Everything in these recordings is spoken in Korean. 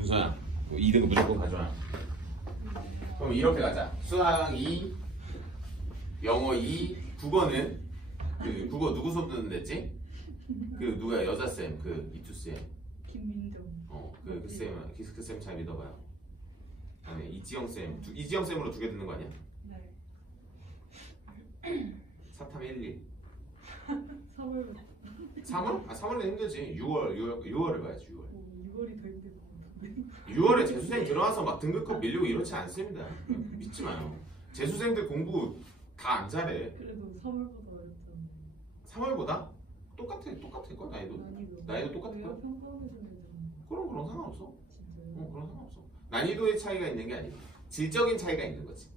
준서야 2등급 무조건 가져와. 그럼 이렇게 가자. 수학 2, 영어 2, 국어는 그 국어 누구 수업 듣는 데지? 그 누구야? 여자쌤 그 이투쌤 김민정. 그 쌤 잘 믿어봐요. 아니 이지영쌤 이지영쌤으로 2개 듣는 거 아니야? 네. 사탐 1, 2 3월. 3월? 아 3월은 힘들지. 6월을 봐야지 6월. 6월이 더 힘들 것 같은데. 6월에 재수생 들어와서 막 등급급 밀리고 이렇지 않습니다. 믿지 마요. 재수생들 공부 다 안 잘해. 그래도 3월보다 어렵잖아요. 3월보다? 똑같을 거 나이도 똑같을 거야? 그럼 상관없어. 진짜요? 그럼 상관없어. 난이도의 차이가 있는 게 아니라 질적인 차이가 있는 거지.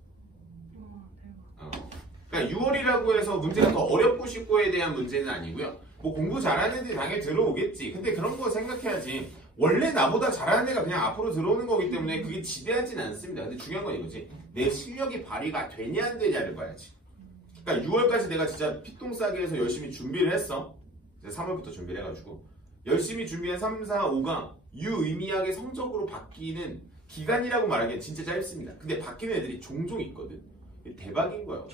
대박. 그러니까 6월이라고 해서 문제가 더 어렵고 쉽고에 대한 문제는 아니고요. 뭐 공부 잘하는 애들이 당연히 들어오겠지. 근데 그런 거 생각해야지. 원래 나보다 잘하는 애가 그냥 앞으로 들어오는 거기 때문에 그게 지대하진 않습니다. 근데 중요한 건 이거지. 내 실력이 발휘가 되냐 안 되냐를 봐야지. 그러니까 6월까지 내가 진짜 피똥 싸게 해서 열심히 준비를 했어. 3월부터 준비를 해가지고 열심히 준비한 3, 4, 5가 유의미하게 성적으로 바뀌는 기간이라고 말하기엔 진짜 짧습니다. 근데 바뀌는 애들이 종종 있거든. 대박인 거야.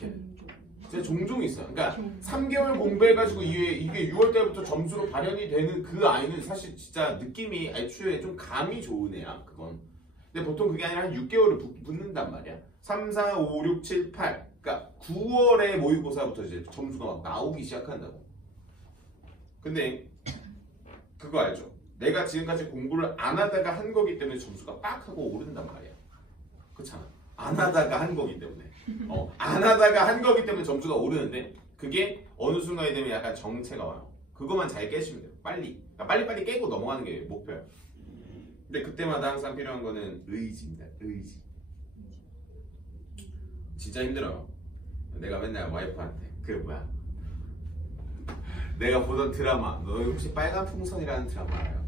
진짜 종종 있어. 그러니까 3개월 공부해가지고 이게 6월 달부터 점수로 발현이 되는 그 아이는 사실 진짜 느낌이 애초에 좀 감이 좋은 애야. 그건. 근데 보통 그게 아니라 한 6개월을 붙는단 말이야. 3, 4, 5, 6, 7, 8. 그러니까 9월에 모의고사부터 이제 점수가 막 나오기 시작한다고. 근데 그거 알죠? 내가 지금까지 공부를 안 하다가 한 거기 때문에 점수가 빡 하고 오른단 말이야. 그렇잖아. 안 하다가 한 거기 때문에. 안 하다가 한 거기 때문에 점수가 오르는데 그게 어느 순간이 되면 약간 정체가 와요. 그것만 잘 깨시면 돼요. 빨리. 그러니까 빨리빨리 깨고 넘어가는 게 목표예요. 근데 그때마다 항상 필요한 거는 의지입니다. 의지. 진짜 힘들어요. 내가 맨날 와이프한테 그 뭐야? 내가 보던 드라마 너 혹시 빨간 풍선이라는 드라마 알아요?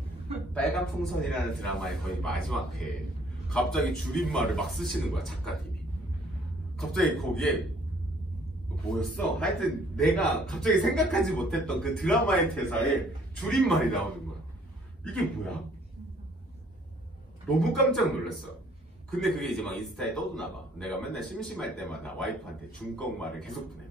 빨간 풍선이라는 드라마의 거의 마지막 회에 갑자기 줄임말을 막 쓰시는 거야 작가님이. 갑자기 거기에 뭐였어? 하여튼 내가 갑자기 생각하지 못했던 그 드라마의 대사에 줄임말이 나오는 거야. 이게 뭐야? 너무 깜짝 놀랐어. 근데 그게 이제 막 인스타에 떠도나 봐. 내가 맨날 심심할 때마다 와이프한테 중꺾말을 계속 보내.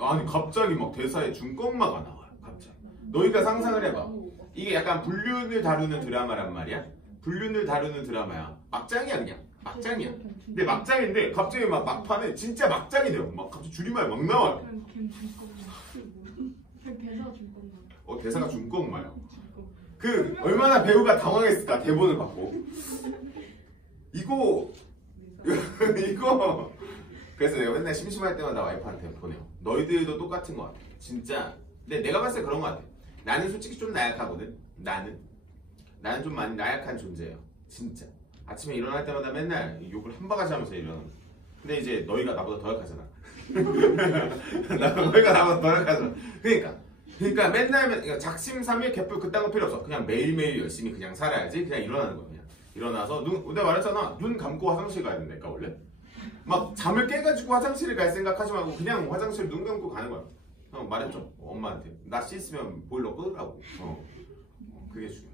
아니 갑자기 막 대사에 중꺾마가 나와요. 갑자기. 너희가 상상을 해봐. 이게 약간 불륜을 다루는 드라마란 말이야. 불륜을 다루는 드라마야. 막장이야 그냥. 막장이야. 근데 막장인데 갑자기 막 막판에 진짜 막장이 돼요. 막 갑자기 줄임말 막 나와요. 대사가 중꺾마야. 그 얼마나 배우가 당황했을까 대본을 받고. 이거 그래서 내가 맨날 심심할 때마다 와이프한테 보내요. 너희들도 똑같은 것 같아. 진짜. 근데 내가 봤을 때 그런 것 같아. 나는 솔직히 좀 나약하거든. 나는 좀 많이 나약한 존재예요. 진짜. 아침에 일어날 때마다 맨날 욕을 한 바가지 하면서 일어나는. 근데 이제 너희가 나보다 더 약하잖아. 너희가 나보다 더 약하잖아. 그러니까 맨날 작심삼일 개뿔 그딴 거 필요 없어. 그냥 매일매일 열심히 그냥 살아야지. 그냥 일어나는 거야. 그냥 일어나서 내가 말했잖아. 눈 감고 화장실 가야 된다니까 원래. 막 잠을 깨가지고 화장실을 갈 생각하지 말고 그냥 화장실 눈 감고 가는 거야. 말했죠. 엄마한테. 나 씻으면 보일러 끄라고. 그게 중요해.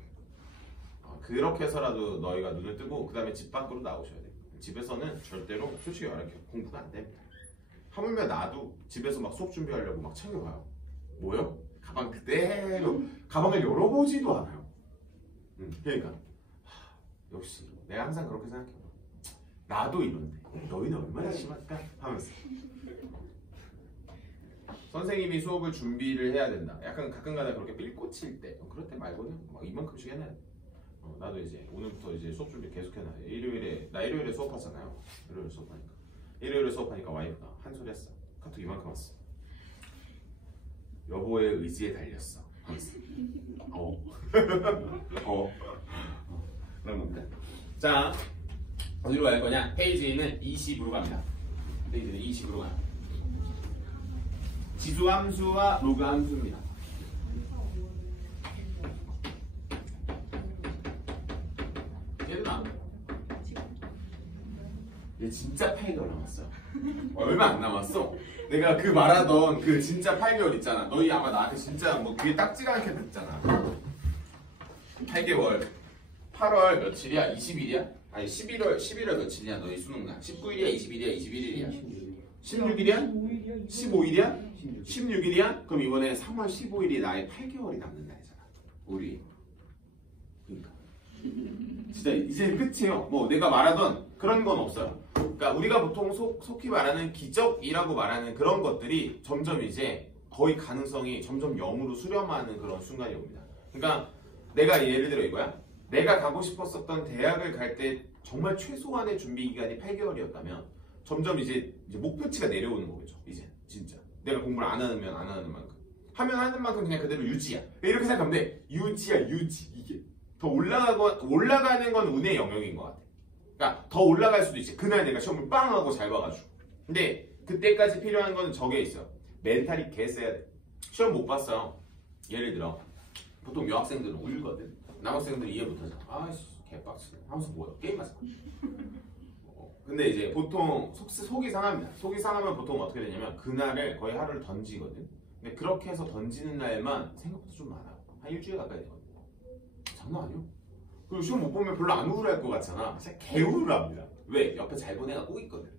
그렇게 해서라도 너희가 눈을 뜨고 그 다음에 집 밖으로 나오셔야 돼. 집에서는 절대로 솔직히 말하면 공부가 안 됩니다. 하물며 나도 집에서 막 수업 준비하려고 막 챙겨가요. 뭐요? 가방 그대로 가방을 열어보지도 않아요. 그러니까 역시 내가 항상 그렇게 생각해. 나도 이런데 너희는 얼마나 심할까? 하면서 선생님이 수업을 준비를 해야 된다. 약간 가끔가다 그렇게 삘꽂힐 때 그럴 때 말고는 막 이만큼씩 해놔야 돼. 나도 이제 오늘부터 이제 수업 준비 계속 해놔. 일요일에 수업하잖아요. 일요일에 수업하니까 와이프가 한 소리 했어. 카톡 이만큼 왔어. 여보의 의지에 달렸어. 그런 건데. 자, 어디로 갈 거냐? 페이지는 20으로 갑니다. 페이지는 20으로 가요. 지수 함수와 로그 함수입니다. 얘는 안 돼. 얘 진짜 8개월 남았어요. 얼마 안 남았어. 내가 그 말하던 그 진짜 8개월 있잖아. 너희 아마 나한테 진짜 뭐 귀에 딱지가 않게 듣잖아. 8개월. 8월 며칠이야? 20일이야? 아니 11월 며칠이야? 너희 수능날 19일이야? 20일이야? 21일이야? 16일이야? 15일이야? 16일이야? 그럼 이번에 3월 15일이 나의 8개월이 남는 날이잖아. 우리. 그러니까. 진짜 이제 끝이에요. 뭐 내가 말하던 그런 건 없어요. 그러니까 우리가 보통 속히 말하는 기적이라고 말하는 그런 것들이 점점 이제 거의 가능성이 점점 0으로 수렴하는 그런 순간이 옵니다. 그러니까 내가 예를 들어 이거야. 내가 가고 싶었었던 대학을 갈 때 정말 최소한의 준비 기간이 8개월이었다면 점점 이제 목표치가 내려오는 거겠죠. 이제 진짜 내가 공부를 안 하는 만큼 하는 만큼 그냥 그대로 유지야. 이렇게 생각하면 돼. 유지야 유지. 이게 더 올라가는 건 운의 영역인 것 같아. 그러니까 더 올라갈 수도 있지. 그날 내가 시험을 빵 하고 잘 봐가지고. 근데 그때까지 필요한 거는 저게 있어. 멘탈이 개 세야 돼. 시험 못 봤어. 예를 들어 보통 여학생들은 울거든. 남학생들은 이해 못하잖아. 아이씨 개빡치네 하면서 뭐야 게임하자. 근데 이제 보통 속이 상합니다. 속이 상하면 보통 어떻게 되냐면 그날을 거의 하루를 던지거든. 근데 그렇게 해서 던지는 날만 생각보다 좀 많아. 한 일주일 가까이 되거든. 장난 아니요? 그리고 시험 못 보면 별로 안 우울할 것 같잖아. 진짜 개 우울합니다. 왜? 옆에 잘 본 애가 꼭 있거든.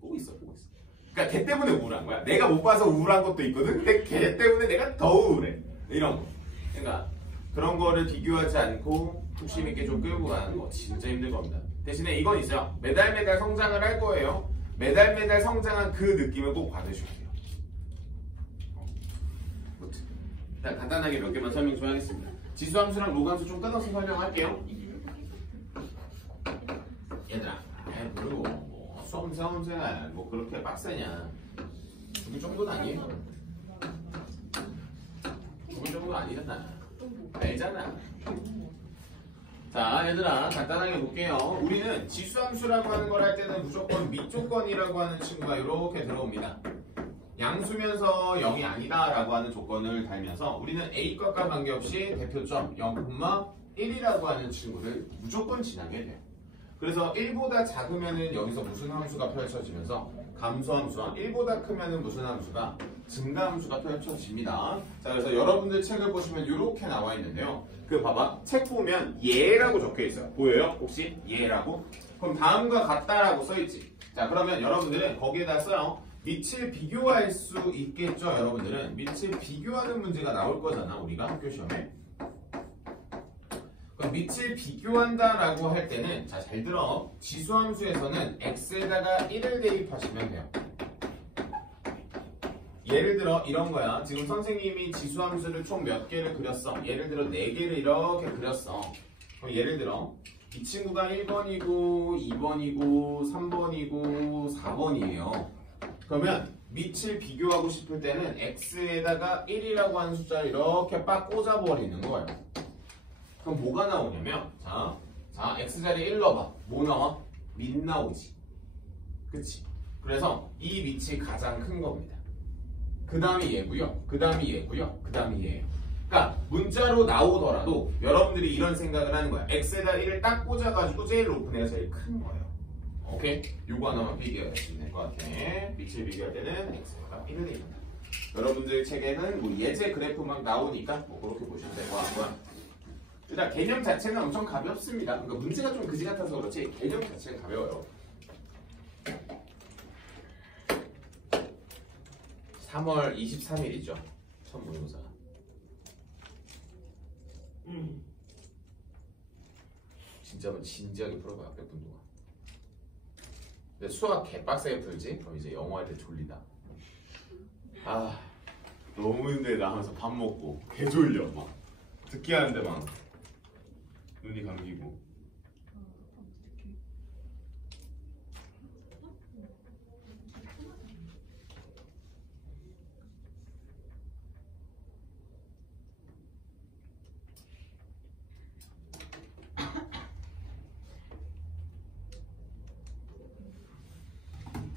꼭 있어. 그러니까 걔 때문에 우울한 거야. 내가 못 봐서 우울한 것도 있거든. 근데 걔 때문에 내가 더 우울해. 이런 거. 그러니까 그런 거를 비교하지 않고 뚝심 있게 좀 끌고 가는 거 진짜 힘들 겁니다. 대신에 이건 있어요. 매달 성장을 할 거예요. 매달 성장한 그 느낌을 꼭 받으셔야 돼요. 일단 간단하게 몇 개만 설명 좀 하겠습니다. 지수함수랑 로함수 좀 끊어서 설명할게요. 얘들아, 그리고 뭐 수험생활 뭐 그렇게 빡세냐? 죽을 정도는 아니에요. 죽을 정도는 아니잖아. 알잖아. 자, 얘들아 간단하게 볼게요. 우리는 지수함수라고 하는 걸 할 때는 무조건 밑조건이라고 하는 친구가 이렇게 들어옵니다. 양수면서 0이 아니다 라고 하는 조건을 달면서 우리는 A값과 관계없이 대표점 0,1이라고 하는 친구를 무조건 지나게 돼요. 그래서 1보다 작으면은 여기서 무슨 함수가 펼쳐지면서 감소함수와 1보다 크면은 무슨 함수가 증가함수가 펼쳐집니다. 자, 그래서 여러분들 책을 보시면 이렇게 나와 있는데요. 그 봐봐. 책 보면 예라고 적혀 있어요. 보여요? 혹시 예라고? 그럼 다음과 같다라고 써 있지. 자, 그러면 여러분들은 거기에다 써요. 밑을 비교할 수 있겠죠, 여러분들은. 밑을 비교하는 문제가 나올 거잖아, 우리가 학교 시험에. 그럼 밑을 비교한다라고 할 때는 자, 잘 들어. 지수함수에서는 x에다가 1을 대입하시면 돼요. 예를 들어 이런 거야. 지금 선생님이 지수함수를 총 몇 개를 그렸어? 예를 들어 4개를 이렇게 그렸어. 그럼 예를 들어 이 친구가 1번이고 2번이고 3번이고 4번이에요. 그러면 밑을 비교하고 싶을 때는 x에다가 1이라고 하는 숫자를 이렇게 빡 꽂아버리는 거예요. 그럼 뭐가 나오냐면 자 x자리에 1 넣어봐. 뭐 나와? 밑 나오지. 그치? 그래서 이 밑이 가장 큰 겁니다. 그 다음이 얘고요. 그 다음이 얘고요. 그 다음이 얘예요. 그러니까 문자로 나오더라도 여러분들이 이런 생각을 하는 거야. x에다 1을 딱 꽂아가지고 제일 높은 애가 제일 큰 거예요. 오케이? 요거 하나만 비교하시면 될 것 같아. 밑을 비교할 때는 x가 1을 대입한다. 여러분들 책에는 뭐 예제 그래프 막 나오니까 뭐 그렇게 보시면 될 것 같고요. 일단 개념 자체는 엄청 가볍습니다. 그러니까 문제가 좀 그지 같아서 그렇지 개념 자체는 가벼워요. 3월 23일이죠. 첫 모의고사가. 진짜 한번 진지하게 풀어봐요. 몇 분 동안. 근데 수학 개빡세게 풀지? 그럼 이제 영어 할 때 졸리다. 아 너무 힘들다 하면서 밥 먹고 개 졸려 막 듣기 하는데 막 눈이 감기고.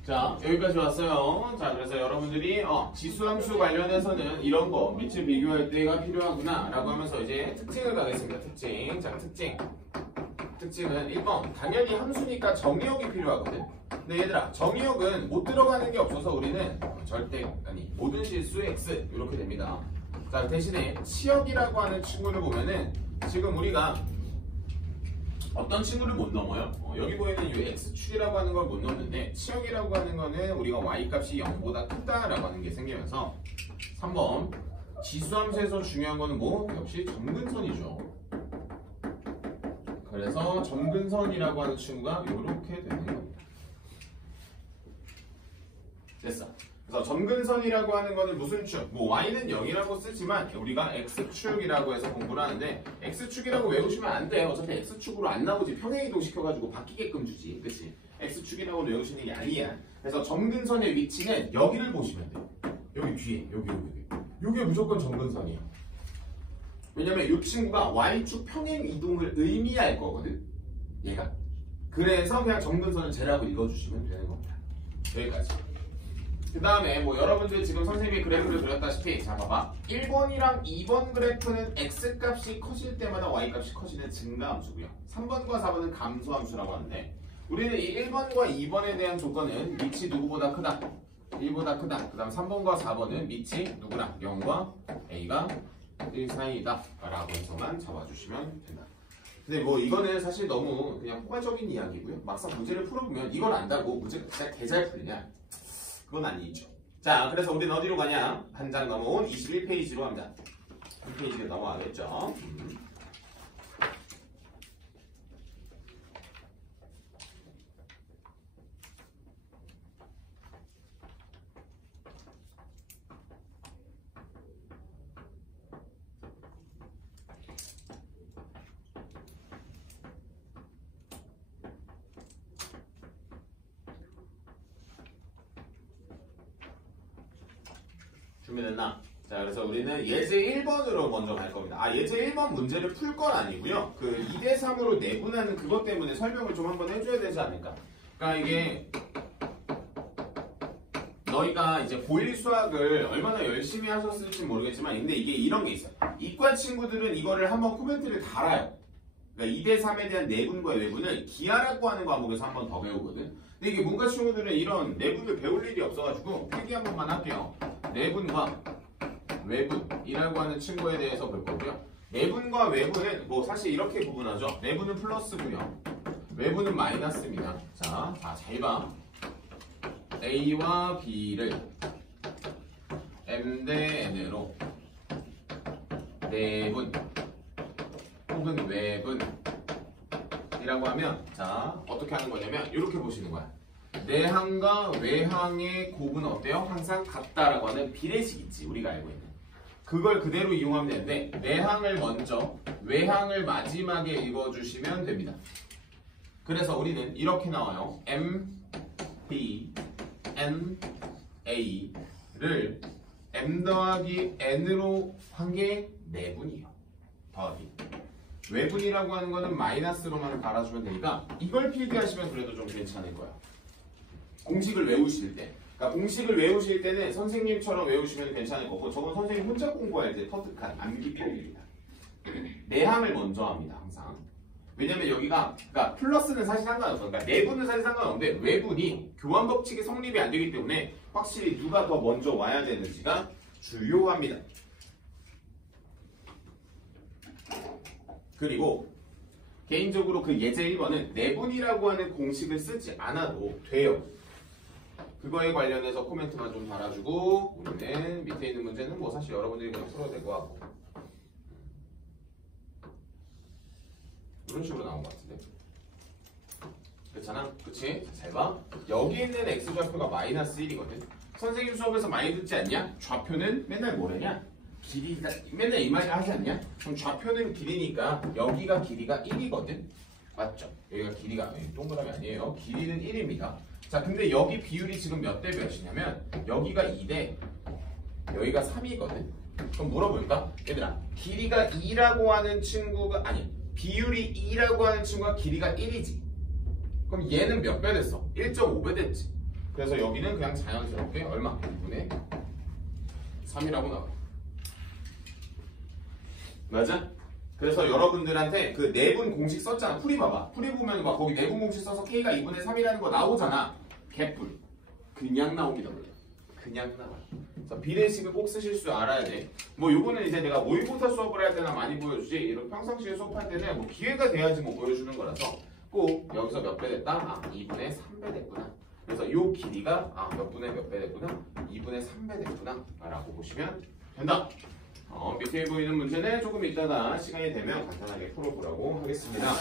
자, 여기까지 왔어요. 자, 그래서 여러분들이 지수함수 관련해서는 이런 거 밑을 비교할 때가 필요하구나 라고 하면서 이제 특징을 가겠습니다. 특징. 자, 특징은 1번 당연히 함수니까 정의역이 필요하거든. 근데 얘들아 정의역은 못 들어가는 게 없어서 우리는 모든 실수 x 이렇게 됩니다. 자, 대신에 치역이라고 하는 친구를 보면은 지금 우리가 어떤 친구를 못 넘어요? 여기 보이는 이 x축이라고 하는 걸 못 넘는데 치역이라고 하는 거는 우리가 y값이 0보다 크다라고 하는 게 생기면서 3번 지수함수에서 중요한 거는 뭐? 역시 점근선이죠. 그래서 점근선이라고 하는 친구가 이렇게 되는 겁니다. 됐어. 그래서 점근선이라고 하는 거는 무슨 축? 뭐 y는 0이라고 쓰지만 우리가 x축이라고 해서 공부를 하는데 x축이라고 외우시면 안 돼요. 어차피 x축으로 안 나오지. 평행이동 시켜가지고 바뀌게끔 주지. 그치? x축이라고 외우시는 게 아니야. 그래서 점근선의 위치는 여기를 보시면 돼요. 여기 뒤에. 여기. 이게 무조건 점근선이야. 왜냐면 이 친구가 y축 평행이동을 의미할 거거든. 얘가. 그래서 그냥 점근선을 쟤라고 읽어주시면 되는 겁니다. 여기까지. 그 다음에 뭐 여러분들 지금 선생님이 그래프를 그렸다시피 자 봐봐 1번이랑 2번 그래프는 x값이 커질 때마다 y값이 커지는 증가함수고요 3번과 4번은 감소함수라고 하는데 우리는 이 1번과 2번에 대한 조건은 위치 누구보다 크다 1보다 크다 그 다음 3번과 4번은 밑이 누구랑 0과 a가 1 사이이다 라고 해서만 잡아주시면 된다. 근데 뭐 이거는 사실 너무 그냥 포괄적인 이야기고요 막상 문제를 풀어보면 이걸 안다고 문제가 진짜 개잘 풀리냐 그건 아니죠. 자, 그래서 우리는 어디로 가냐? 한 장 넘어온 21페이지로 갑니다. 한 페이지가 넘어가겠죠. 준비됐나? 자, 그래서 우리는 예제 1번으로 먼저 갈 겁니다. 예제 1번 문제를 풀 건 아니고요. 그 2대3으로 내분하는 그것 때문에 설명을 좀 한번 해줘야 되지 않을까? 그러니까 이게 너희가 이제 고1 수학을 얼마나 열심히 하셨을지 모르겠지만 근데 이게 이런 게 있어요. 이과 친구들은 이거를 한번 코멘트를 달아요. 그러니까 2대3에 대한 내분과 외분을 기하라고 하는 과목에서 한번 더 배우거든. 근데 이게 문과 친구들은 이런 내분을 배울 일이 없어가지고 필기 한 번만 할게요. 내분과 외분이라고 하는 친구에 대해서 볼 거고요. 내분과 외분은 뭐 사실 이렇게 구분하죠. 내분은 플러스고요. 외분은 마이너스입니다. 자, 잘 봐. A와 B를 M 대 N으로 내분 혹은 외분이라고 하면 자 어떻게 하는 거냐면 이렇게 보시는 거야. 내항과 외항의 곱은 어때요? 항상 같다라고 하는 비례식 있지 우리가 알고 있는 그걸 그대로 이용하면 되는데 내항을 먼저 외항을 마지막에 읽어주시면 됩니다. 그래서 우리는 이렇게 나와요. M, B, N, A를 M 더하기 N으로 한 게 내분이에요. 더하기 외분이라고 하는 거는 마이너스로만 갈아주면 되니까 이걸 필기하시면 그래도 좀 괜찮을 거야. 공식을 외우실 때 그러니까 공식을 외우실 때는 선생님처럼 외우시면 괜찮을 거고 저건 선생님 혼자 공부할 때 터득한 암기 필기입니다. 내항을 먼저 합니다. 항상. 왜냐면 여기가 그러니까 플러스는 사실 상관없어. 그러니까 내분은 사실 상관없는데 외분이 교환 법칙이 성립이 안 되기 때문에 확실히 누가 더 먼저 와야 되는지가 주요합니다. 그리고 개인적으로 그 예제 1번은 내분이라고 하는 공식을 쓰지 않아도 돼요. 그거에 관련해서 코멘트만 좀 달아주고 우리는 밑에 있는 문제는 뭐 사실 여러분들이 그냥 풀어도 될 것 같고 이런 식으로 나온 것 같은데 그렇잖아? 그치? 잘 봐. 여기 있는 x좌표가 마이너스 1이거든. 선생님 수업에서 많이 듣지 않냐? 좌표는 맨날 뭐래냐? 길이다. 맨날 이 말을 하지 않냐? 그럼 좌표는 길이니까 여기가 길이가 1이거든. 맞죠? 여기가 길이가 동그라미 아니에요. 길이는 1입니다. 자, 근데 여기 비율이 지금 몇 대 몇이냐면 여기가 2대 여기가 3이거든. 그럼 물어볼까? 얘들아, 길이가 2라고 하는 친구가 아니 비율이 2라고 하는 친구가 길이가 1이지. 그럼 얘는 몇 배 됐어? 1.5배 됐지. 그래서 여기는 그냥 자연스럽게 얼마? 2분의 3이라고 나와. 맞아? 그래서 여러분들한테 그 내분 공식 썼잖아. 풀이 봐봐. 풀이 보면 막 거기 내분 공식 써서 K가 2분의 3이라는 거 나오잖아. 개뿔. 그냥 나옵니다. 원래. 그냥 나와요. 그래서 비례식을 꼭 쓰실 줄 알아야 돼. 뭐 요거는 이제 내가 모의고사 수업을 할 때나 많이 보여주지 이런 평상시에 수업할 때는 뭐 기회가 돼야지 뭐 보여주는 거라서 꼭 여기서 몇 배 됐다? 아 2분의 3배 됐구나. 그래서 요 길이가 몇 분의 몇 배 됐구나? 2분의 3배 됐구나 라고 보시면 된다. 밑에 보이는 문제는 조금 이따가 시간이 되면 간단하게 풀어보라고 하겠습니다.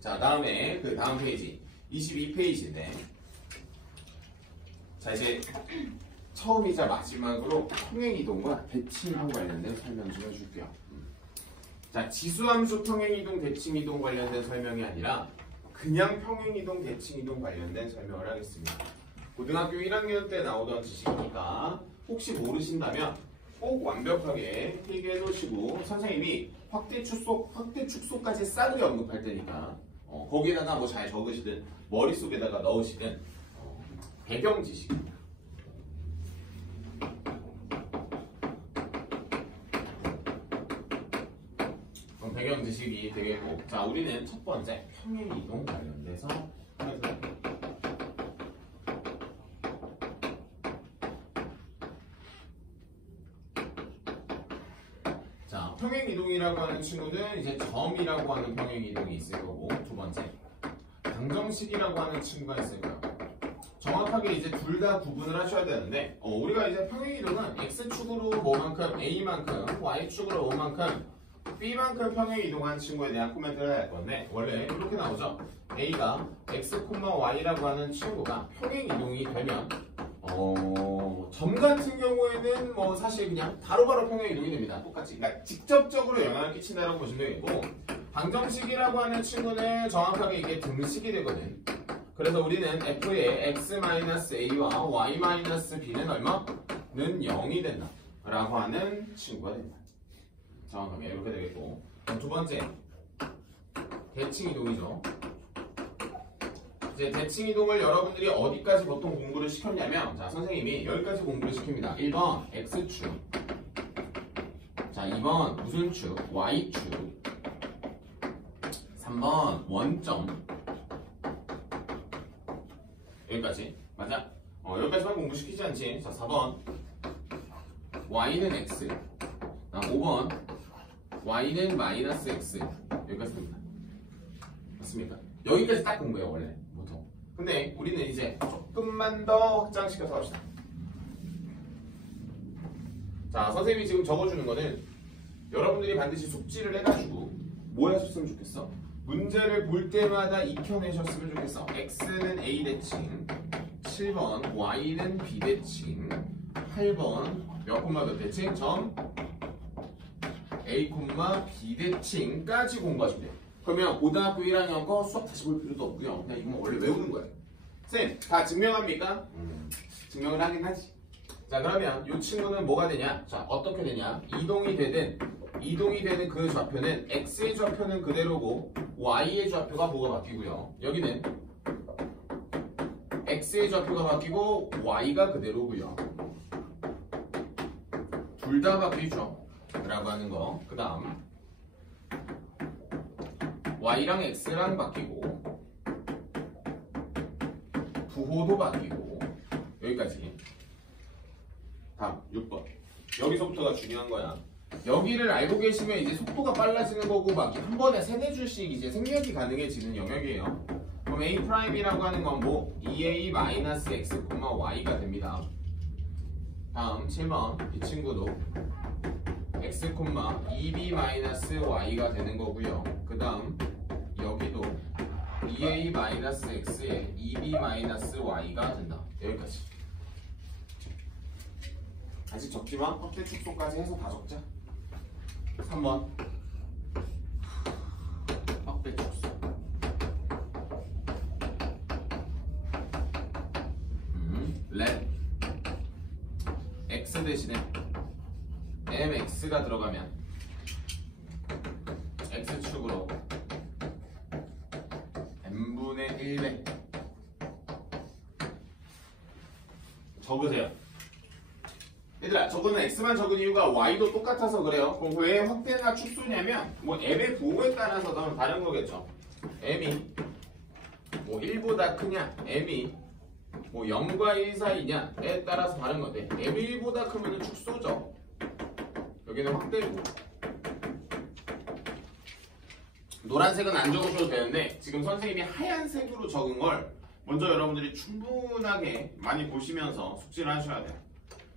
자, 다음에 그 다음 페이지 22페이지인데 자 이제 처음이자 마지막으로 평행이동과 대칭이동 관련된 설명 좀 해줄게요. 자, 지수함수 평행이동, 대칭이동 관련된 설명이 아니라 그냥 평행이동, 대칭이동 관련된 설명을 하겠습니다. 고등학교 1학년 때 나오던 지식이니까 혹시 모르신다면 꼭 완벽하게 필기해 놓으시고 선생님이 확대 축소까지 싸그리 언급할 테니까 거기에다가 뭐 잘 적으시든 머릿속에다가 넣으시든 배경 지식입니다. 그럼 배경 지식이 되겠고 자 우리는 첫 번째 평행이동 관련돼서 자, 평행이동이라고 하는 친구는 이제 점이라고 하는 평행이동이 있을 거고 두 번째 방정식이라고 하는 친구가 있을 거예요. 정확하게 이제 둘 다 구분을 하셔야 되는데 우리가 이제 평행이동은 x축으로 뭐만큼 a만큼 y축으로 뭐만큼 b만큼 평행이동한 친구에 대한 코멘트를 할 건데 원래 이렇게 나오죠. a가 x, y라고 하는 친구가 평행이동이 되면 점 같은 경우에는 뭐 사실 그냥 바로바로 평행이동이 됩니다. 똑같이. 그러니까 직접적으로 영향을 끼친다라고 보시면 되겠고 방정식이라고 하는 친구는 정확하게 이게 등식이 되거든. 그래서 우리는 f의 x-a와 y-b는 얼마? 는 0이 된다. 라고 하는 친구가 됩니다. 정확하게 이렇게 되겠고 두 번째 대칭이동이죠. 이제 대칭이동을 여러분들이 어디까지 보통 공부를 시켰냐면 자 선생님이 여기까지 공부를 시킵니다. 1번 x축 자 2번 무슨 축? y축 3번 원점 여기까지 맞아? 여기까지만 공부시키지 않지? 자 4번 y는 x 5번 y는 마이너스 x 여기까지 됩니다. 맞습니까? 여기까지 딱 공부해요 원래 보통. 근데 우리는 이제 조금만 더 확장시켜서 합시다. 자 선생님이 지금 적어주는 거는 여러분들이 반드시 숙지를 해가지고 뭐 하셨으면 좋겠어? 문제를 볼 때마다 익혀내셨으면 좋겠어. x는 a 대칭 7번 y는 b 대칭 8번 몇 콤마 몇 대칭 점 a, b 대칭까지 공부하시면 돼요. 그러면 고등학교 1학년 거 수업 다시 볼 필요도 없고요. 그냥 이건 원래 외우는 거예요. 쌤, 다 증명합니까? 증명을 하긴 하지. 자, 그러면 이 친구는 뭐가 되냐? 자, 어떻게 되냐? 이동이 되든 그 좌표는 x의 좌표는 그대로고 y의 좌표가 뭐가 바뀌고요. 여기는 x의 좌표가 바뀌고 y가 그대로고요. 둘 다 바뀌죠. 라고 하는 거. 그 다음 y랑 x랑 바뀌고 부호도 바뀌고 여기까지. 다음 6번 여기서부터가 중요한 거야. 여기를 알고 계시면 이제 속도가 빨라지는 거고 막 한 번에 세네 줄씩 이제 생략이 가능해지는 영역이에요. 그럼 A'이라고 하는 건 뭐 2A-x, y가 됩니다. 다음 7번 이 친구도 x, 2B-y가 되는 거고요. 그 다음 여기도 2A-x에 2B-y가 된다. 여기까지. 아직 적지만 확대 축소까지 해서 다 적자. 3번 확대 축소. 렛 x 대신에 mx가 들어가면 x축으로 n분의 1배 적으세요. 얘들아 저거는 x만 적은 이유가 y도 똑같아서 그래요. 그럼 왜 확대나 축소냐면 뭐 m의 부호에 따라서 다른 거겠죠. m이 뭐 1보다 크냐 m이 뭐 0과 1 사이냐에 따라서 다른 건데 m1보다 크면 축소죠. 여기는 확대고 노란색은 안 적으셔도 되는데 지금 선생님이 하얀색으로 적은 걸 먼저 여러분들이 충분하게 많이 보시면서 숙지를 하셔야 돼요.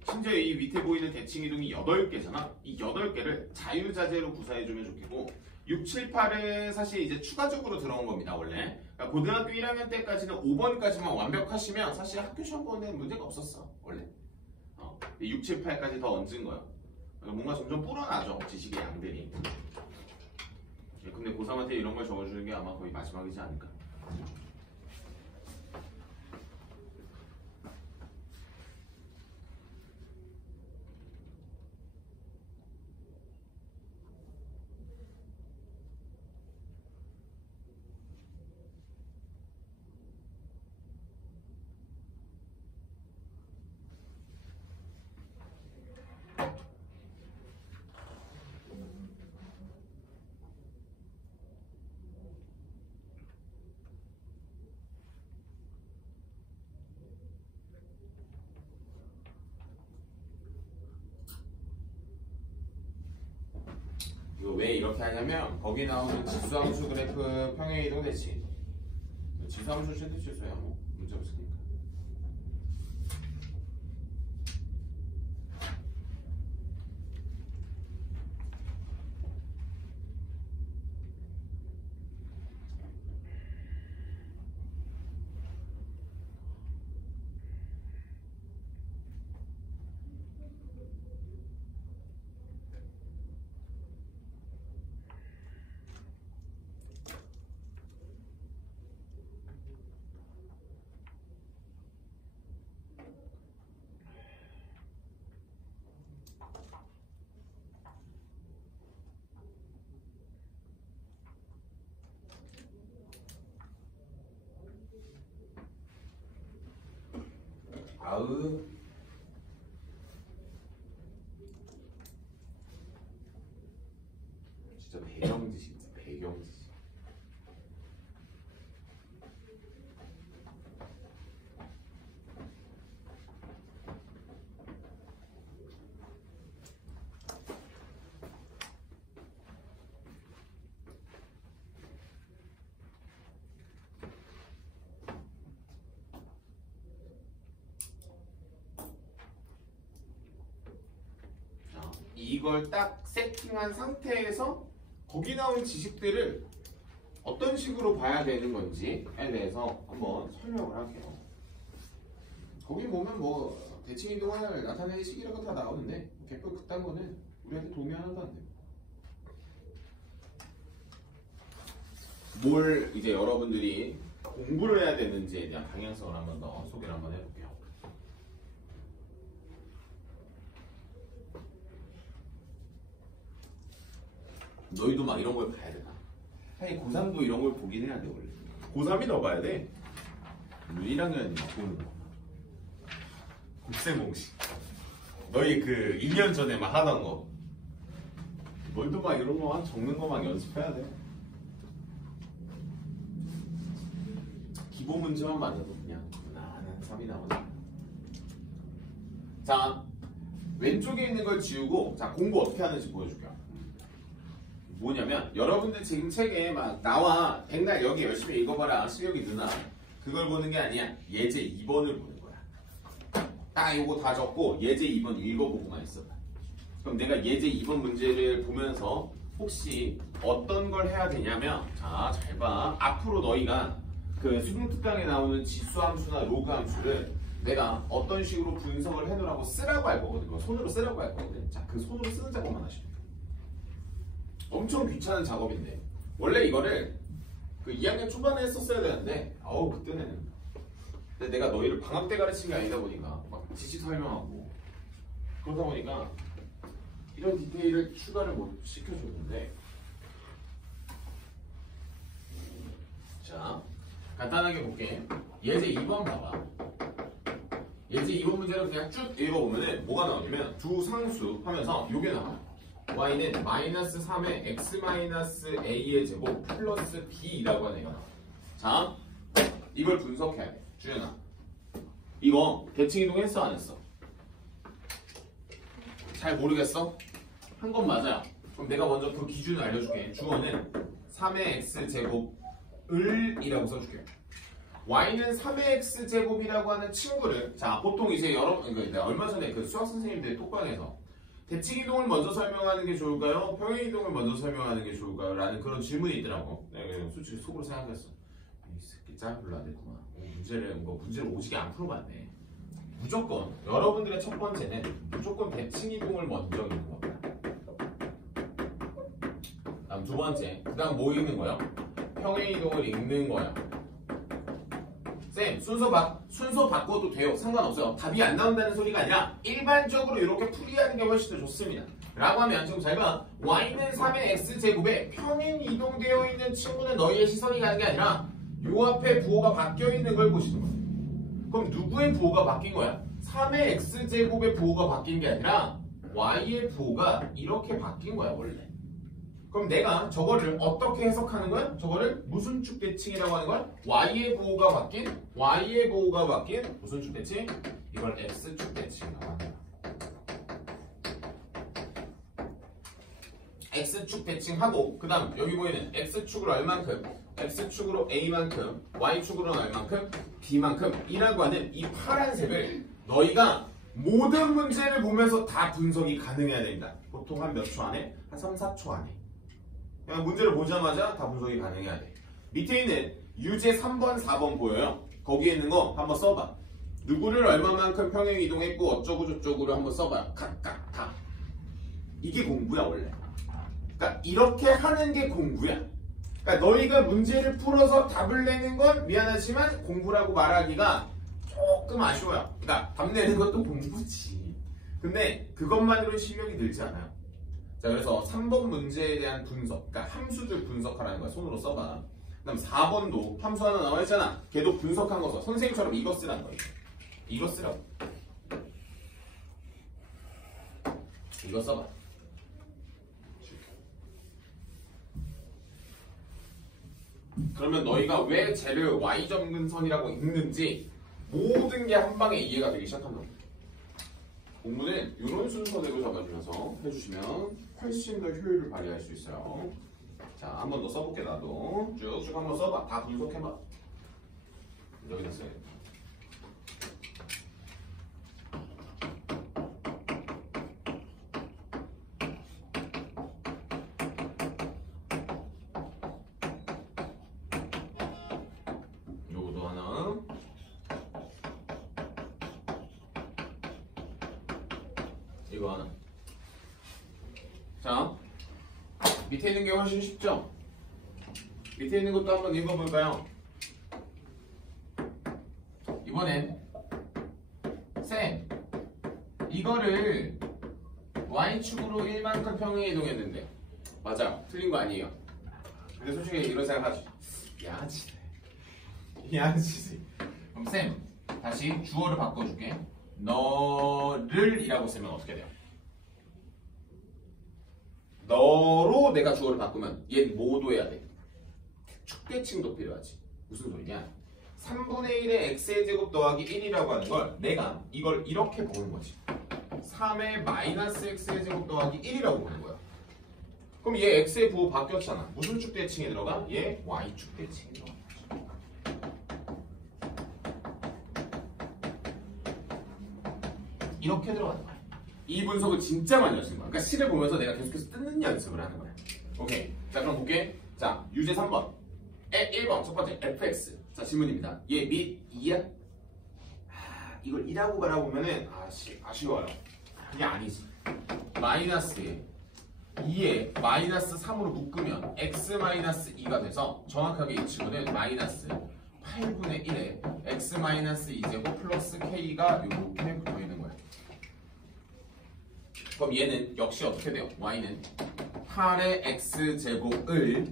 심지어 이 밑에 보이는 대칭 이동이 8개잖아. 이 8개를 자유자재로 구사해주면 좋겠고 6, 7, 8은 사실 이제 추가적으로 들어온 겁니다. 원래 그러니까 고등학교 1학년 때까지는 5번까지만 완벽하시면 사실 학교 시험 보는 문제가 없었어. 원래 6, 7, 8까지 더 얹은 거야. 뭔가 점점 불어나죠. 지식의 양들이. 근데 고3한테 이런 걸 적어주는 게 아마 거의 마지막이지 않을까. 이거 왜 이렇게 하냐면 거기 나오는 지수함수 그래프 평행이동 대칭 지수함수 실수 실수야 뭐 문제 없으니까. 아으 진짜 배경지식이다. 배경지식. 이걸 딱 세팅한 상태에서 거기 나온 지식들을 어떤 식으로 봐야 되는 건지에 대해서 한번 설명을 할게요. 거기 보면 뭐 대칭 이동을 나타내는 식이라고 다 나오는데 개표 그딴 거는 우리한테 도움이 하나도 안 돼요. 뭘 이제 여러분들이 공부를 해야 되는지에 대한 방향성을 한번 더 소개를 한번 해볼게요. 너희도 막 이런 걸 봐야 되나? 아니 고3도 이런 걸 보긴 해야 돼 원래. 고3이 더 봐야 돼. 1학년이 막 보는 거. 곱셈공식. 너희 그 2년 전에 막 하던 거. 너희도 막 이런 거 막 적는 거 막 연습해야 돼. 기본 문제만 맞아도 그냥 나는 3이 나오네. 자, 왼쪽에 있는 걸 지우고 자 공부 어떻게 하는지 보여줄게요. 뭐냐면 여러분들 지금 책에 막 나와 백날 여기 열심히 읽어봐라 실력이 느나 그걸 보는 게 아니야. 예제 2번을 보는 거야. 딱 이거 다 적고 예제 2번 읽어보고만 있어. 그럼 내가 예제 2번 문제를 보면서 혹시 어떤 걸 해야 되냐면 자 잘 봐. 앞으로 너희가 그 수능특강에 나오는 지수함수나 로그함수를 내가 어떤 식으로 분석을 해놓으라고 쓰라고 할 거거든. 손으로 쓰라고 할 거거든. 자 그 손으로 쓰는 작업만 하시면 돼. 엄청 귀찮은 작업인데 원래 이거를 그 2학년 초반에 했었어야 되는데 아우 그때는 근데 내가 너희를 방학 때 가르친 게 아니다 보니까 막 지식 설명하고 그러다 보니까 이런 디테일을 추가를 못 시켜줬는데 자 간단하게 볼게. 예제 2번 봐봐. 예제 2번 문제를 그냥 쭉 읽어보면은 뭐가 나오냐면 두 상수 하면서 요게 나와. y는 마이너스 3의 x 마이너스 a의 제곱 플러스 b라고 하는 애가 나와. 자, 이걸 분석해야 돼. 주연아. 이거 대칭 이동 했어 안 했어? 잘 모르겠어? 한 건 맞아요. 그럼 내가 먼저 그 기준을 알려줄게. 주어는 3의 x제곱을 이라고 써줄게요. y는 3의 x제곱이라고 하는 친구를 자 보통 이제 여러분 내가 얼마 전에 그 수학 선생님들 톡방에서 대칭 이동을 먼저 설명하는 게 좋을까요? 평행 이동을 먼저 설명하는 게 좋을까요? 라는 그런 질문이 있더라고. 내가 솔직히 속으로 생각했어. 이 새끼 짜 별로 안 됐구만. 문제를 오지게 안 풀어봤네. 무조건 여러분들의 첫 번째는 무조건 대칭 이동을 먼저 읽는 겁니다. 다음 두 번째, 그다음 뭐 읽는 거야? 평행 이동을 읽는 거야. 쌤, 순서 바꿔도 돼요. 상관없어요. 답이 안 나온다는 소리가 아니라 일반적으로 이렇게 풀이하는 게 훨씬 더 좋습니다. 라고 하면 지금 잘 봐. y는 3의 x제곱에 평행 이동되어 있는 친구는 너희의 시선이 가는 게 아니라 요 앞에 부호가 바뀌어 있는 걸 보시는 거야. 그럼 누구의 부호가 바뀐 거야? 3의 x제곱의 부호가 바뀐 게 아니라 y의 부호가 이렇게 바뀐 거야 원래. 그럼 내가 저거를 어떻게 해석하는 거야? 저거를 무슨 축 대칭이라고 하는 거야? y의 부호가 바뀐 무슨 축 대칭? 이걸 x축 대칭이라고 하는 거야. x축 대칭하고 그 다음 여기 보이는 x축으로 얼만큼 x축으로 a만큼 y축으로는 얼만큼 b만큼 이라고 하는 이 파란색을 너희가 모든 문제를 보면서 다 분석이 가능해야 됩니다. 보통 한 몇 초 안에? 한 3, 4초 안에 그냥 문제를 보자마자 다 분석이 가능해야 돼. 밑에 있는 유제 3번, 4번 보여요? 거기에 있는 거 한번 써봐. 누구를 얼마만큼 평행 이동했고 어쩌고 저쩌고를 한번 써봐요. 각각 다. 이게 공부야 원래. 그러니까 이렇게 하는 게 공부야. 그러니까 너희가 문제를 풀어서 답을 내는 건 미안하지만 공부라고 말하기가 조금 아쉬워요. 그러니까 답 내는 것도 공부지. 근데 그것만으로는 실력이 늘지 않아요. 자, 그래서 3번 문제에 대한 분석, 그러니까 함수들 분석하라는 거야. 손으로 써봐. 그 다음 4번도 함수 하나 나와 있잖아. 걔도 분석한 거 써. 선생님처럼 이거 쓰라는 거야. 이거 쓰라고. 이거 써봐. 그러면 너희가 왜 쟤를 y점근선이라고 읽는지 모든 게 한 방에 이해가 되기 시작한다. 공부는 이런 순서대로 잡아주면서 해주시면 훨씬 더 효율을 발휘할 수 있어요. 자, 한 번 더 써볼게. 나도 쭉쭉 한번 써봐. 다 분석해봐. 여기다 써야겠다. 요거도 하나. 이거 하나. 자, 밑에 있는 게 훨씬 쉽죠? 밑에 있는 것도 한번 읽어볼까요? 이번엔 쌤, 이거를 y축으로 1만큼 평행 이동했는데 맞아요. 틀린 거 아니에요. 근데 솔직히 이런 생각하지. 야지. 그럼 쌤, 다시 주어를 바꿔줄게. 너를 이라고 쓰면 어떻게 돼요? 너로 내가 주어를 바꾸면 얘 뭐도 해야 돼? 축대칭도 필요하지. 무슨 소리냐? 3분의 1의 x의 제곱 더하기 1이라고 하는 걸 내가 이걸 이렇게 보는 거지. 3의 마이너스 x의 제곱 더하기 1이라고 보는 거야. 그럼 얘 x의 부호 바뀌었잖아. 무슨 축대칭에 들어가? 얘 y축대칭에 들어가. 이렇게 들어가는 거야. 이 분석을 진짜 많이 하시는 거야. 그러니까 시를 보면서 내가 계속해서 뜯는 연습을 하는 거야. 오케이. 자, 그럼 볼게. 자, 유제 3번. 1번 첫 번째 fx. 자, 질문입니다. 얘 밑 2야? 이걸 2라고 바라보면은 아쉬워요. 그게 아니지. 마이너스에 2에 마이너스 3으로 묶으면 x 마이너스 2가 돼서 정확하게 이 친구는 마이너스 8분의 1에 x 마이너스 2제곱 플러스 k가 이렇게 붙어 있는 거야. 그럼 얘는 역시 어떻게 돼요? y는 8의 x제곱을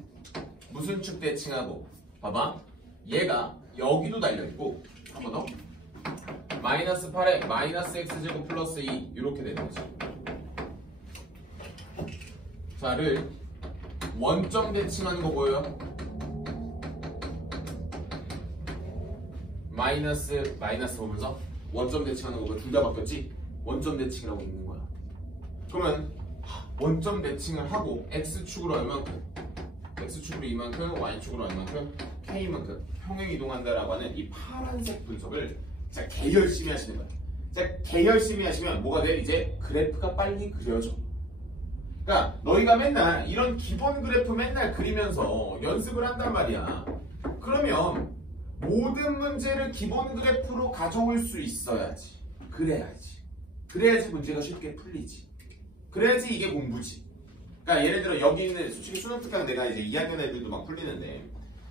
무슨 축 대칭하고 봐봐. 얘가 여기도 달려있고 한 번 더 마이너스 8에 마이너스 x제곱 플러스 2 이렇게 되는 거지. 자를 원점 대칭하는 거 보여요? 마이너스 보면서 원점 대칭하는 거고 둘 다 바뀌었지? 원점 대칭이라고 있는 거야. 그러면 원점 대칭을 하고 x축으로 얼만큼? x축으로 이만큼, y축으로 얼만큼? k만큼 평행 이동한다라고 하는 이 파란색 분석을 자, 개 열심히 하시는 거야. 자, 개 열심히 하시면 뭐가 돼? 이제 그래프가 빨리 그려져. 그러니까 너희가 맨날 이런 기본 그래프 맨날 그리면서 연습을 한단 말이야. 그러면 모든 문제를 기본 그래프로 가져올 수 있어야지. 그래야지 문제가 쉽게 풀리지. 그래야지 이게 공부지. 그러니까 예를 들어 여기 있는 솔직히 수능 특강 내가 이제 2학년 애들도 막 풀리는데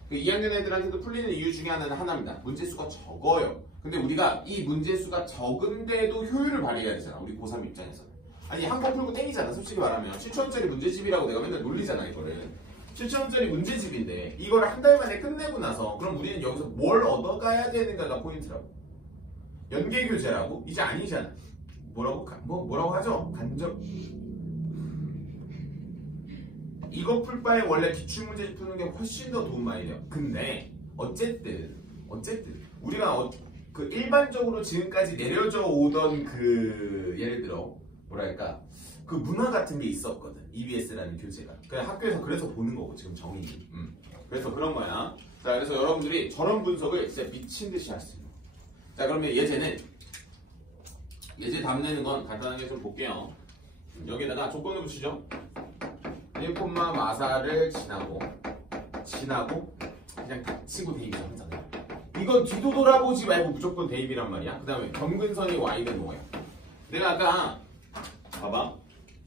그 2학년 애들한테도 풀리는 이유 중에 하나입니다. 문제수가 적어요. 근데 우리가 이 문제수가 적은데도 효율을 발휘해야 되잖아. 우리 고3 입장에서는. 아니 한 번 풀고 땡이잖아. 솔직히 말하면 7,000원짜리 문제집이라고 내가 맨날 놀리잖아 이거를. 7,000원짜리 문제집인데 이걸 한 달 만에 끝내고 나서 그럼 우리는 여기서 뭘 얻어가야 되는가가 포인트라고. 연계교재라고? 이제 아니잖아. 뭐라고 하죠? 간접. 이거 풀 바에 원래 기출문제 푸는 게 훨씬 더 도움 많이 돼요. 근데 어쨌든 우리가 그 일반적으로 지금까지 내려져 오던 그 예를 들어 뭐랄까 그 문화 같은 게 있었거든. EBS라는 교재가. 그냥 학교에서 그래서 보는 거고 지금 정의는. 그래서 그런 거야. 자, 그래서 여러분들이 저런 분석을 진짜 미친 듯이 할 수 있는. 자, 그러면 예제 답 내는 건 간단하게 좀 볼게요. 여기다가 조건을 붙이죠. 1, 마사를 지나고 그냥 닥치고 대입이라고 했잖아요. 이건 뒤도 돌아보지 말고 무조건 대입이란 말이야. 그 다음에 점근선이 y는 뭐야? 내가 아까 봐봐.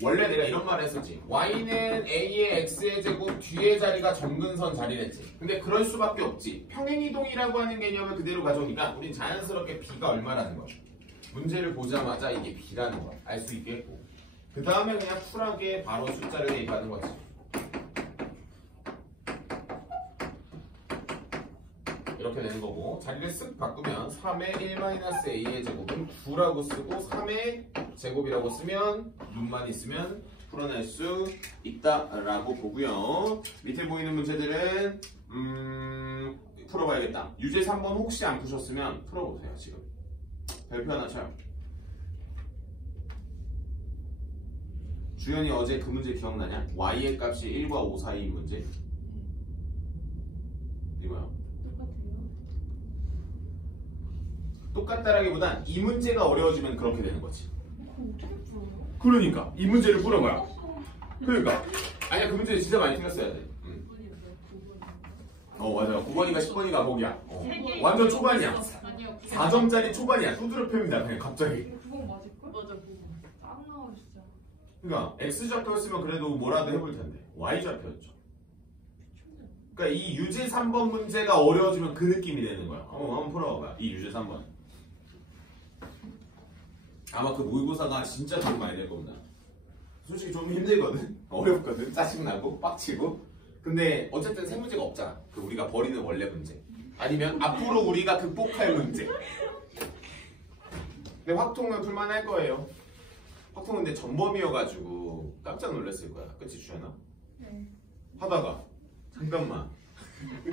원래 내가 이런 말을 했었지. y는 a의 x의 제곱 뒤의 자리가 점근선 자리랬지. 근데 그럴 수밖에 없지. 평행이동이라고 하는 개념을 그대로 가져오니까 우린 자연스럽게 b가 얼마라는 거야. 문제를 보자마자 이게 b라는 거야. 알 수 있겠고. 그 다음에 그냥 쿨하게 바로 숫자를 대입하는 거지. 이렇게 되는 거고 자리를 쓱 바꾸면 3의 1-a의 제곱은 9라고 쓰고 3의 제곱이라고 쓰면 눈만 있으면 풀어낼 수 있다라고 보고요. 밑에 보이는 문제들은 풀어봐야겠다. 유제 3번 혹시 안 푸셨으면 풀어보세요. 지금 별표 하나 쳐요. 주연이 어제 그 문제 기억나냐? y의 값이 1과 5 사이인 문제. 이거요. 똑같다라기보단 이 문제가 어려워지면 그렇게 되는 거지. 그러니까 이 문제를 풀어봐요. 그러니까 아니야 그 문제 진짜 많이 틀렸어야 돼. 맞아. 9번인가 10번인가 거기야. 완전 초반이야. 4점짜리 초반이야. 두드려 팹니다. 그냥 갑자기. 그건 맞을걸? 맞아 그거. 짱나와 진짜. 그러니까 x 좌표였으면 그래도 뭐라도 해볼 텐데 y 좌표였죠. 그러니까 이 유제 3번 문제가 어려워지면 그 느낌이 되는 거야. 한번 풀어봐봐. 이 유제 3번. 아마 그 모의고사가 진짜 돈 많이 될 겁니다. 솔직히 좀 힘들거든. 어렵거든. 짜증나고 빡치고. 근데 어쨌든 세 문제가 없잖아. 그 우리가 버리는 원래 문제. 아니면 앞으로 우리가 극복할 문제. 근데 확통은 풀만할 거예요. 확통은 근데 전범이어가지고 깜짝 놀랐을 거야. 그치 주연아? 네. 하다가 잠깐만.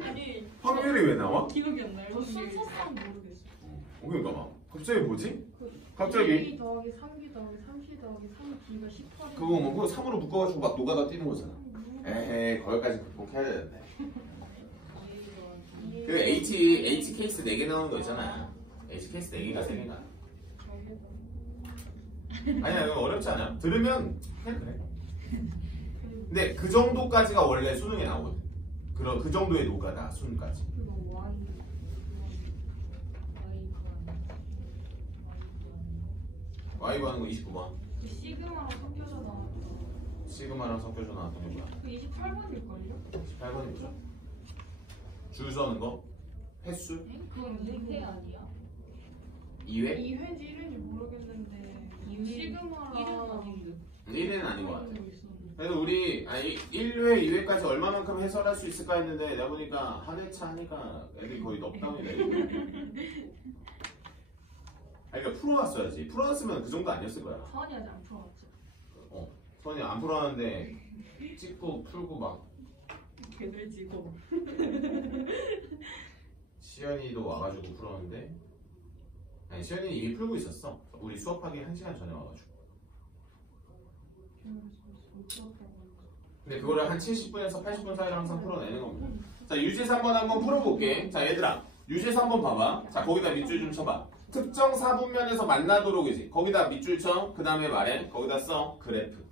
아니 확률이 왜 나와? 기억이 안 나요. 저 순서상 모르겠어. 그러니까 막 갑자기 뭐지? 그 갑자기? 2 더하기 3기 더하기 3시 더하기 3기가 18이. 그거 뭐 그거 3으로 묶어가지고 막 노가다 뛰는 거잖아. 에헤이 거기까지 극복해야 되는데. 그 H 케이스 4개 나오는 거 있잖아. H 케이스 4개가 3개가. 아니야 이거 어렵지 않아. 들으면 그냥 그래. 근데 그 정도까지가 원래 수능에 나오거든. 그 정도의 노가다 수능까지. Y 구하는 거 29번. 그 시그마랑 섞여서 나왔다. 시그마랑 섞여서 나왔던 게 뭐야? 그 28번일걸요? 18번이 뭐죠? 줄 서는 거? 횟수? 그건 2회 아니야? 2회? 2회인지 1회인지 모르겠는데 시그마랑 1은 아닌데 1회는 아닌 것 같아. 그래도 우리 1회, 2회까지 얼마만큼 해설할 수 있을까 했는데 내가 보니까 한 회차 하니까 애들이 거의 넉다운이 되고. 그러니까 풀어왔어야지. 풀어왔으면 그 정도 아니었을 거야. 서원이 아직 안 풀어왔죠? 선이 안 풀어왔는데 찍고 풀고 막 개들 지고 시연이도 와가지고 풀었는데 아니, 시연이 이미 풀고 있었어. 우리 수업하기 1시간 전에 와가지고. 근데 그거를 한 70분에서 80분 사이로 항상 풀어내는 겁니다. 자, 유제수 한번 풀어볼게. 자, 얘들아. 유제수 한번 봐봐. 자, 거기다 밑줄 좀 쳐봐. 특정 사분면에서 만나도록이지. 거기다 밑줄 쳐. 그 다음에 말해. 거기다 써. 그래프.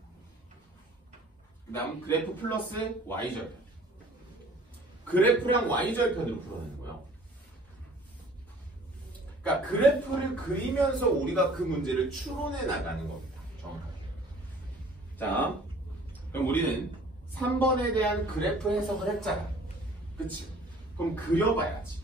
그 다음 그래프 플러스 y절편. 그래프랑 y절편으로 풀어내는 거야. 그러니까 그래프를 그리면서 우리가 그 문제를 추론해 나가는 겁니다. 정확하게. 자, 그럼 우리는 3번에 대한 그래프 해석을 했잖아. 그치? 그럼 그려봐야지.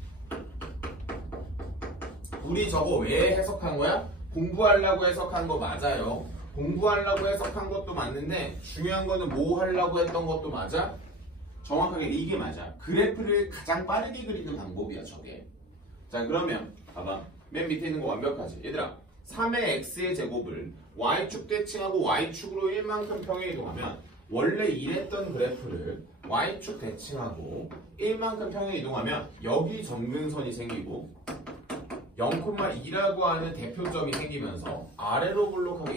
우리 저거 왜 해석한 거야? 공부하려고 해석한 거 맞아요. 공부하려고 해석한 것도 맞는데 중요한 거는 뭐 하려고 했던 것도 맞아? 정확하게 이게 맞아. 그래프를 가장 빠르게 그리는 방법이야 저게. 자, 그러면 봐봐. 맨 밑에 있는 거 완벽하지? 얘들아, 3의 x의 제곱을 y축 대칭하고 y축으로 1만큼 평행 이동하면 원래 이랬던 그래프를 y축 대칭하고 1만큼 평행 이동하면 여기 점근선이 생기고 0,2라고 하는 대표점이 생기면서 아래로 블록하고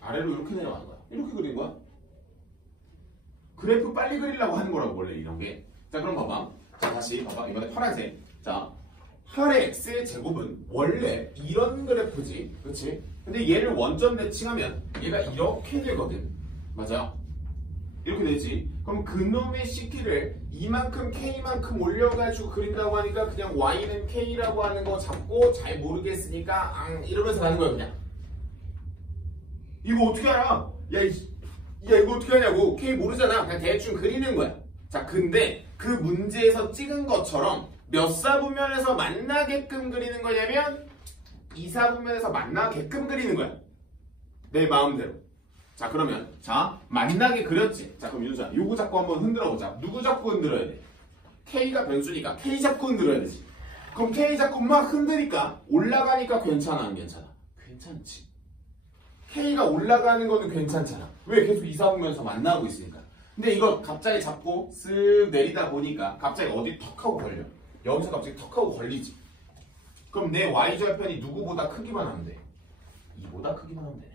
아래로 이렇게 내려가는 거야. 이렇게 그린 거야. 그래프 빨리 그리려고 하는 거라고 원래 이런 게. 자, 그럼 봐봐. 자, 다시 봐봐. 이번에 파란색. 자, 8의 x의 제곱은 원래 이런 그래프지. 그치? 근데 얘를 원점 대칭하면 얘가 이렇게 되거든. 맞아? 이렇게 되지. 그럼 그놈의 CP를 이만큼 K만큼 올려가지고 그린다고 하니까 그냥 Y는 K라고 하는 거 잡고 잘 모르겠으니까 이러면서 가는 거야 그냥. 이거 어떻게 알아? 야 이거 어떻게 하냐고. K 모르잖아. 그냥 대충 그리는 거야. 자, 근데 그 문제에서 찍은 것처럼 몇 사분면에서 만나게끔 그리는 거냐면 2사분면에서 만나게끔 그리는 거야. 내 마음대로. 자, 그러면 자 만나게 그렸지. 자, 그럼 윤수야 요거 잡고 한번 흔들어 보자. 누구 잡고 흔들어야 돼? K가 변수니까 K 잡고 흔들어야 되지. 그럼 K 잡고 막 흔드니까 올라가니까 괜찮아 안 괜찮아? 괜찮지. K가 올라가는 거는 괜찮잖아. 왜? 계속 2사분면에서 만나고 있으니까. 근데 이거 갑자기 잡고 쓱 내리다 보니까 갑자기 어디 턱 하고 걸려. 여기서 갑자기 턱 하고 걸리지. 그럼 내 Y절편이 누구보다 크기만 하면 돼? 이보다 크기만 하면 되네.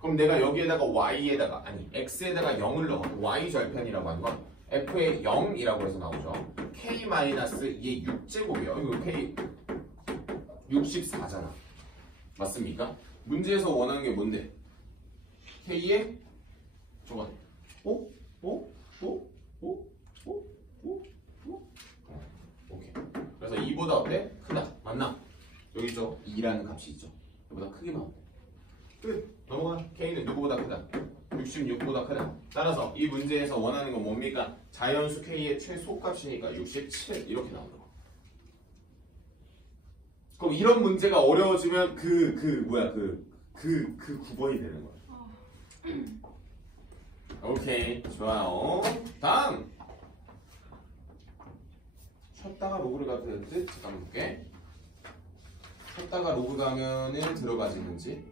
그럼 내가 여기에다가 Y에다가 X에다가 0을 넣어. Y절편이라고 하는 건 F의 0이라고 해서 나오죠. K 마이너스 얘 6제곱이에요. 이거 K 64잖아. 맞습니까? 문제에서 원하는 게 뭔데? K의 저거네. 오케이. 그래서 2보다 어때? 크다. 맞나? 여기 있죠? 2라는 값이 있죠. 이보다 크기만 하면 돼. 끝. 넘어가. K는 누구보다 크다? 66보다 크다. 따라서 이 문제에서 원하는 건 뭡니까? 자연수 K의 최소값이니까 67 이렇게 나온다고. 그럼 이런 문제가 어려워지면 그 9번이 되는 거야. 오케이, 좋아요. 다음. 쉬었다가 로그를 가도 되는지 잠깐만 볼게. 쉬었다가 로그 가면은 들어가지는지.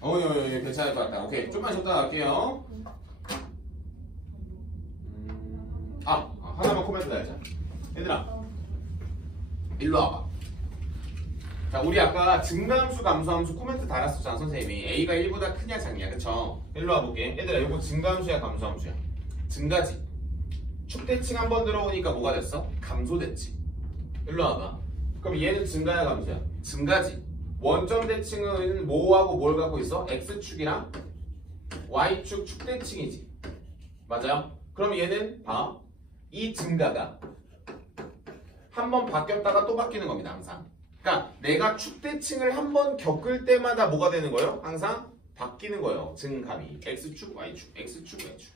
괜찮을 것 같다. 오케이, 좀만 쉬었다 갈게요. 하나만 코멘트 달자. 얘들아, 일로 와봐. 자, 우리 아까 증가함수, 감소함수 코멘트 달았었잖아, 선생님이. A가 1보다 크냐, 작냐, 그쵸? 일로 와볼게. 얘들아, 이거 증가함수야, 감소함수야? 증가지. 축대칭 한번 들어오니까 뭐가 됐어? 감소됐지. 일로 와봐. 그럼 얘는 증가야, 감소야? 증가지. 원점 대칭은 뭐하고 뭘 갖고 있어? X축이랑 Y축 축대칭이지. 맞아요? 그럼 얘는 봐. 이 증가가 한번 바뀌었다가 또 바뀌는 겁니다, 항상. 그러니까 내가 축대칭을 한번 겪을 때마다 뭐가 되는 거예요? 항상 바뀌는 거예요. 증감이. X축, Y축, X축, Y축.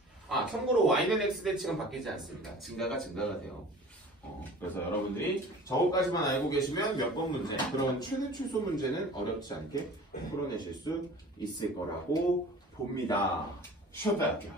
참고로 Y는 X대칭은 바뀌지 않습니다. 증가가 돼요. 그래서 여러분들이 저것까지만 알고 계시면 몇 번 문제, 그런 최대 최소 문제는 어렵지 않게 풀어내실 수 있을 거라고 봅니다. 쉬었다 할게요.